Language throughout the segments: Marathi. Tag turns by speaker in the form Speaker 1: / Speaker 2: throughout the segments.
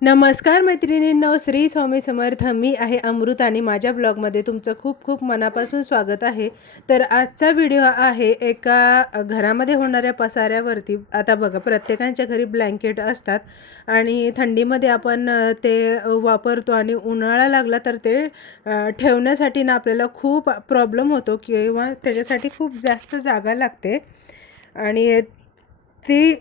Speaker 1: नमस्कार मैत्रिणींनो श्री स्वामी समर्थ. मी आहे अमृत आणि माझ्या ब्लॉगमध्ये तुमचं खूप खूप मनापासून स्वागत आहे. तर आजचा व्हिडिओ आहे एका घरामध्ये होणाऱ्या पसाऱ्यावरती. आता बघा प्रत्येकांच्या घरी ब्लँकेट असतात आणि थंडीमध्ये आपण ते वापरतो आणि उन्हाळा लागला तर ते ठेवण्यासाठी ना आपल्याला खूप प्रॉब्लेम होतो किंवा त्याच्यासाठी खूप जास्त जागा लागते. आणि ती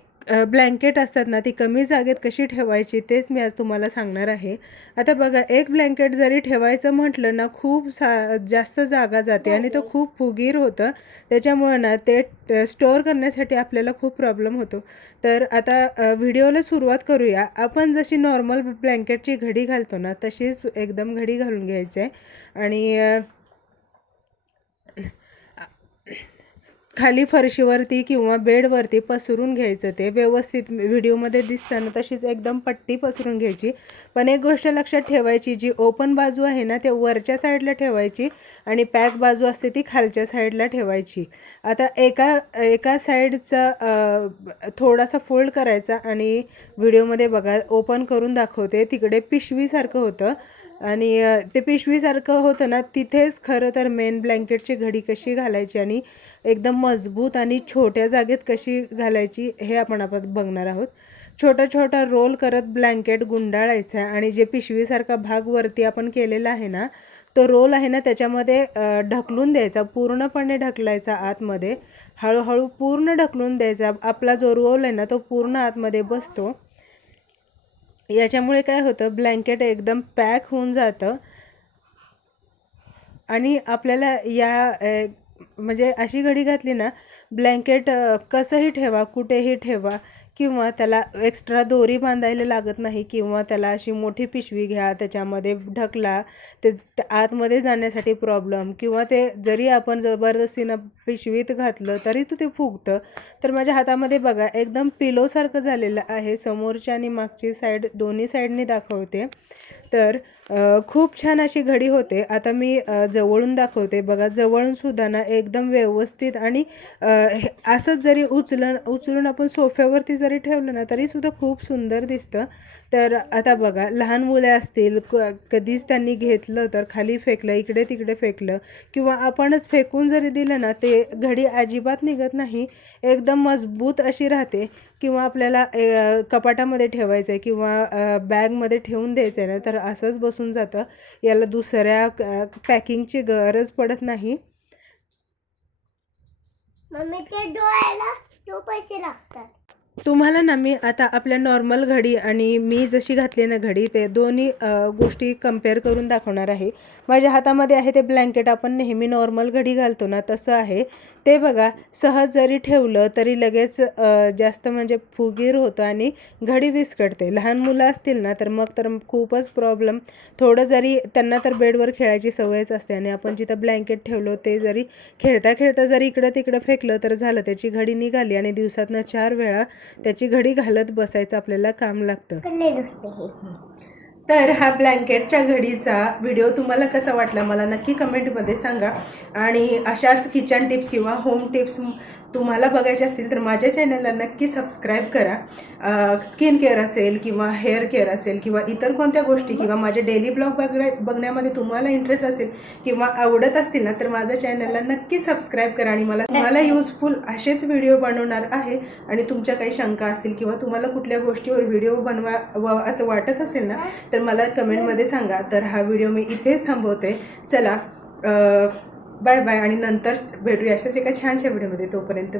Speaker 1: ब्लँकेट असतात ना ती कमी जागेत कशी ठेवायची तेच मी आज तुम्हाला सांगणार आहे. आता बघा एक ब्लँकेट जरी ठेवायचं म्हटलं ना खूप सा जास्त जागा जाते आणि तो खूप फुगीर होतं. त्याच्यामुळं ना ते स्टोअर करण्यासाठी आपल्याला खूप प्रॉब्लेम होतो. तर आता व्हिडिओला सुरुवात करूया. आपण जशी नॉर्मल ब्लँकेटची घडी घालतो ना तशीच एकदम घडी घालून घ्यायची आहे. आणि खाली फरशीवरती किंवा बेडवरती पसरून घ्यायचं ते व्यवस्थित व्हिडिओमध्ये दिसताना तशीच एकदम पट्टी पसरून घ्यायची. पण एक गोष्ट लक्षात ठेवायची जी ओपन बाजू आहे ना ते वरच्या साईडला ठेवायची आणि पॅक बाजू असते ती खालच्या साईडला ठेवायची. आता एका एका साईडचा थोडासा फोल्ड करायचा आणि व्हिडिओमध्ये बघा ओपन करून दाखवते. तिकडे पिशवीसारखं होतं. आणि ते पिशवीसारखं होतं ना तिथेच खरं तर मेन ब्लँकेटची घडी कशी घालायची आणि एकदम मजबूत आणि छोट्या जागेत कशी घालायची हे आपण आपण बघणार आहोत. छोटा छोटा रोल करत ब्लँकेट गुंडाळायचा आणि जे पिशवीसारखा भाग वरती आपण केलेला आहे ना तो रोल आहे ना त्याच्यामध्ये ढकलून द्यायचा पूर्णपणे ढकलायचा आतमध्ये. हळूहळू पूर्ण ढकलून द्यायचा आपला जो रोल आहे ना तो पूर्ण आतमध्ये बसतो. याच्यामुळे काय होतं ब्लँकेट एकदम पॅक होऊन जातं. आणि आपल्याला या म्हणजे अशी घडी घातली ना ब्लँकेट कसंही ठेवा कुठेही ठेवा किंवा त्याला एक्स्ट्रा दोरी बांधायला लागत नाही किंवा त्याला अशी मोठी पिशवी घ्या त्याच्यामध्ये ढकला ते आतमध्ये जाण्यासाठी प्रॉब्लेम किंवा ते जरी आपण जबरदस्तीनं पिशवीत घातलं तरी तो ते फुगतं. तर माझ्या हातामध्ये बघा एकदम पिलोसारखं झालेलं आहे. समोरची आणि मागची साईड दोन्ही साईडनी दाखवते. तर खूप छान अशी घडी होते. आता मी जवळून दाखवते. बघा जवळून सुद्धा ना एकदम व्यवस्थित आणि हे- असंच जरी उचलन उचलून आपण सोफ्यावरती जरी ठेवलं ना तरीसुद्धा खूप सुंदर दिसतं. तर आता बघा लहान मुले असतील क कधीच त्यांनी घेतलं तर खाली फेकलं इकडे तिकडे फेकलं किंवा आपणच फेकून जरी दिलं ना ते घडी अजिबात निघत नाही. एकदम मजबूत अशी राहते. किंवा आपल्याला कपाटामध्ये ठेवायचं आहे किंवा बॅगमध्ये ठेवून द्यायचं आहे ना तर असंच बसून जातं. याला दुसऱ्या पॅकिंगची गरज पडत नाही.
Speaker 2: मम्मी ते डोळ्याला पैसे लागतात.
Speaker 1: तुम्हाला ना मी आता आपल्या नॉर्मल घडी आणि मी जशी घातली ना घडी ते दोन्ही गोष्टी कंपेअर करून दाखवणार आहे. माझ्या हातामध्ये आहे ते ब्लँकेट आपण नेहमी नॉर्मल घडी घालतो ना तसं आहे. ते बघा सहज जरी ठेवलं तरी लगेच जास्त म्हणजे फुगीर होतं आणि घडी विस्कटते लहान मुलं असतील ना तर मग तर खूपच प्रॉब्लेम थोडं जरी त्यांना तर बेडवर खेळायची सवयच असते आणि आपण जिथं ब्लँकेट ठेवलो ते जरी खेळता खेळता जरी इकडं तिकडं फेकलं तर झालं त्याची घडी निघाली आणि दिवसातनं चार वेळा त्याची घडी घालत बसायचं आपल्याला काम लागतं. तर हा ब्लँकेटच्या घडीचा व्हिडिओ तुम्हाला कसा वाटला मला नक्की कमेंटमध्ये सांगा. आणि अशाच किचन टिप्स किंवा होम टिप्स तुम्हाला बघायचे असतील तर माझ्या चॅनलला नक्की सबस्क्राईब करा. स्किन केअर असेल किंवा हेअर केअर असेल किंवा इतर कोणत्या गोष्टी किंवा माझे डेली ब्लॉग बघण्या बघण्यामध्ये तुम्हाला इंटरेस्ट असेल किंवा आवडत असतील ना तर माझ्या चॅनलला नक्की सबस्क्राईब करा आणि मला तुम्हाला युजफुल असेच व्हिडिओ बनवणार आहे. आणि तुमच्या काही शंका असतील किंवा तुम्हाला कुठल्या गोष्टीवर व्हिडिओ बनवा असं वाटत असेल ना तर तर मला कमेंटमध्ये सांगा. तर हा व्हिडिओ मी इथेच थांबवते. चला बाय बाय आणि नंतर भेटूया. अशाच एका छानशा व्हिडिओमध्ये तोपर्यंत.